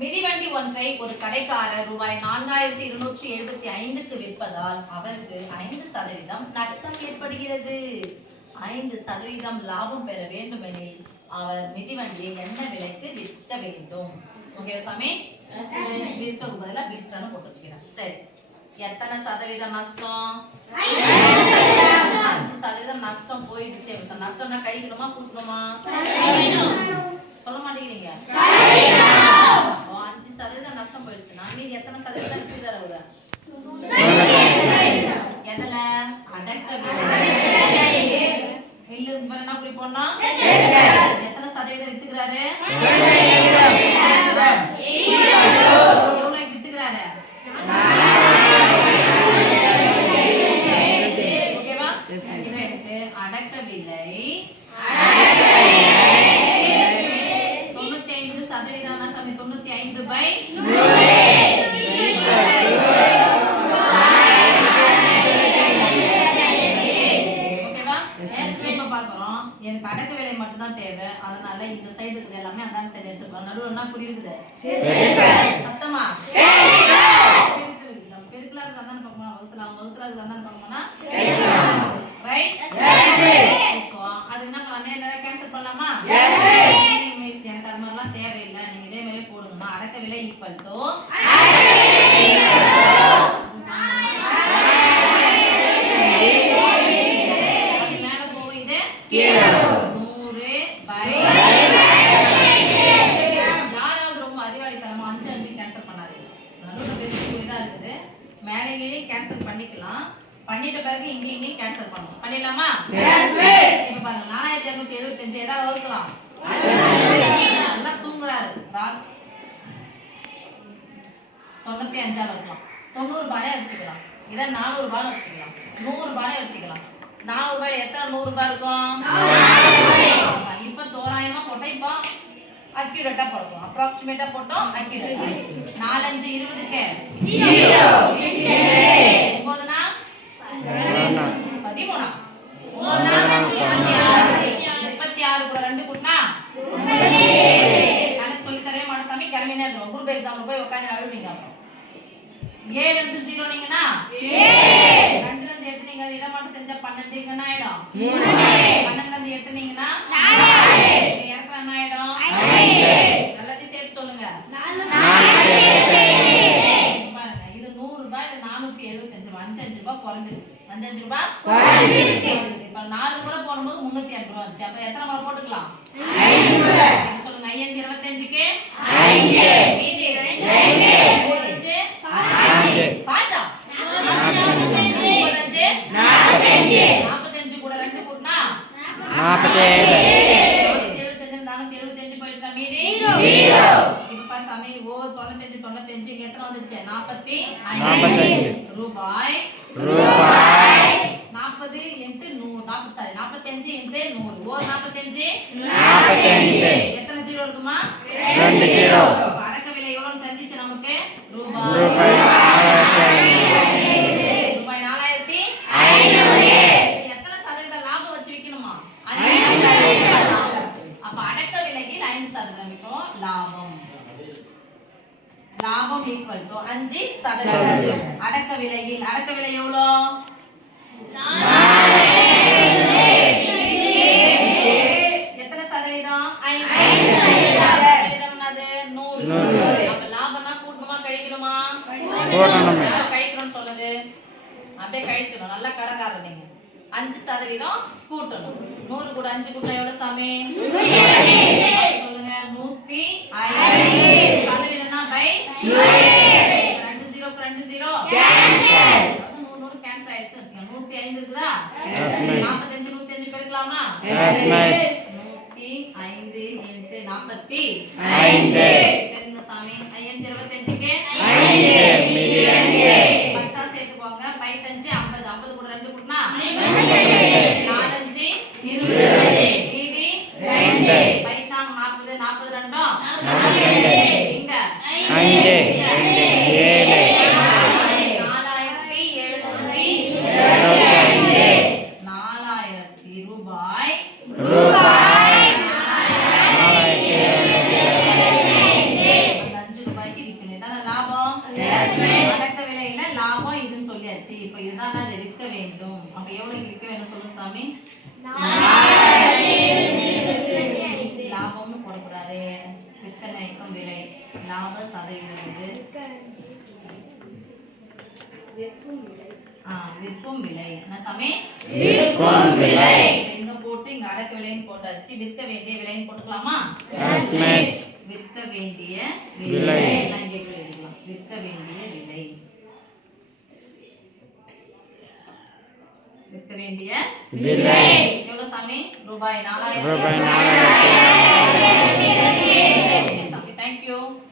மிதிவண்டி ஒன்றை ஒரு கடைக்காரர் ரூபாய் 4275க்கு விற்பதால் அவருக்கு 5% நட்டம் ஏற்படுகிறது. 5% லாபம் பெற வேண்டுமெனில் அவர் மிதிவண்டியை என்ன விலைக்கு விற்க வேண்டும்? ஓகே சாமி, விற்கக்கு பதிலா விற்றன்னு போட்டு வச்சுக்கிறேன். சரி, எத்தனை சதவீதம் நஷ்டம்? 5% நஷ்டம் போயிடுச்சு. நஷ்டம்னா கழிக்கணுமா கூட்டணுமா? சொல்ல மாட்டேங்கிறீங்க. 5% நஷ்டம் போயிடுச்சுன்னா மீதி எத்தனை சதவீதம் வித்துறாரு அவரு? எதுல? அடக்க விலை. இல்ல என்ன புரி போனா எத்தனை சதவீதம் வித்துக்கிறாரு? எவ்வளவு வித்துக்கிறாரு? ஓகேவா? அடக்க விலை 95% சாமி. 95/100. எனக்கு அடக்க வேலை மட்டும் தான் தேவை. அதனால இந்த சைடு இருக்குது எல்லாமே அதான் சைடு எடுத்துக்கலாம். நடுவுல என்ன புரி இருக்குது? சத்தமா பெருக்கலா இருக்கு அதான் பார்க்கணும். வகுத்தலா இருக்கு அதான் பார்க்கணும்னா ரைட். இப்போ அது என்ன பண்ணலாம்? நேரா கேன்சல் பண்ணலாமா? எனக்கு அது மாதிரிலாம் தேவையில்லை. நீங்க இதே மாதிரி போடுங்கன்னா அடக்க விலை ஈக்குவல் டு பண்ணிட்ட பிறகு இங்கேயும் கேன்சல் பண்ணணும். பண்ணிடலாமா? இப்ப பாருங்க 4275 ஏதாவது வகுக்கலாம். நல்லா தூங்குறாரு ராஸ். 95 வகுக்கலாம். 90 ரூபாயே வச்சுக்கலாம். இதை 400 ரூபாய் வச்சுக்கலாம். 100 ரூபாய் வச்சுக்கலாம். 400 ரூபாயில எத்தனை 100 ரூபாய் இருக்கும்? இப்ப தோராயமா போட்டோம். இப்போ அக்யூரேட்டா போடுறோம். அப்ராக்சிமேட்டா போட்டோம். அக்யூரேட். 4 5 20க்கு 0 9னா 13 9னா 36 கூட 2 கூட்டினா எனக்கு சொல்லி தரவே மாட்டேன் சாமி. கிளம்பினே இருக்கணும். குரூப் எக்ஸாம்ல போய் உட்காந்து அழுவீங்க. அப்புறம் 7 into 0 நீங்கன்னா 7 2 இருந்து 8 நீங்க இத மட்டும் செஞ்சா 12 இங்க என்ன ஆயிடும்? 3 12 இருந்து 8 நீங்கன்னா 4 இங்க இறக்குற என்ன ஆயிடும்? 5 எல்லாத்தையும் சேர்த்து சொல்லுங்க. 4 பாருங்க, இது 100 ரூபாய், இது 475 ரூபாய். 5 ரூபாய் குறைஞ்சிருக்கு. 5 ரூபாய் குறைஞ்சிருக்கு. இப்ப 4 முறை போடும்போது 305 ரூபாய் வந்துச்சு. அப்ப எத்தனை முறை போட்டுக்கலாம்? 5 முறை சொல்லுங்க. 5 25க்கு 5 மீதி 2 பாச்சா 45 கூட 2 கூட்டினா 47 75 போயிடுச்சா? மீதி 0. இப்ப சாமி ஓ 95 இங்க எத்தனை வந்துச்சு? 45 ரூபாய் 40 into 100 45 into 100 ஓ 45 எத்தனை 0 இருக்குமா? 2 0. அடக்க விலை எவ்வளவு தெரிஞ்சிச்சு நமக்கு? ரூபாய் 4500. எத்தனை சதவீத லாபம் வச்சு விக்கணுமா? 5%. அப்ப அடக்க விலையில் 5% இப்போ லாபம். லாபம் ஈக்குவல் டு 5%. அடக்க விலையில் அடக்க விலை எவ்வளவு? 4 எத்தனை சதவீதம்? 5%. என்னது? 100. அப்ப லாபம்னா கூட்டணுமா கழிக்கணுமா? கழிக்கணும்னு சொல்லுது. அப்படியே கழிச்சிடும். நல்லா கடைக்காரர் நீங்க. 5% கூட்டணும். 100 கூட 5 கூட்டினா எவ்வளவு சாமி? சொல்லுங்க. 105 சதவீதம்னா பை 2 0 2 0 கேன்சல். 100 கேன்சல் ஆயிடுச்சு வச்சுக்கோங்க. 105 இருக்குதா? 45 105 பெருக்கலாமா? 105 into 45 பெருங்க சாமி. 5 25க்கு 5 மீதி 2 10 சேர்த்துக்கோங்க. 5 5 50 கூட 2 கூட்டினா 4 5 20 மீதி 2 பைத்தாங்க 40 40 2 42 இங்க 5 7 4725 4725 எவ்வளவுக்கு விற்க வேணும் சொல்லுங்க சாமி. லாபம்னு போடக்கூடாது. விற்பனை விலை லாப சதவீதம் இது. விற்கும் விலை என்ன சாமி? விற்கும் விலை. எங்க போட்டு இங்க அடக்க விலைன்னு போட்டாச்சு. விற்க வேண்டிய விலைன்னு போட்டுக்கலாமா? விற்க வேண்டிய விலை எல்லாம் இங்கே எழுதிக்கலாம். விற்க வேண்டிய விலை. விற்க வேண்டிய விலை எவ்வளவு சாமி? ரூபாய் 4000. Thank you.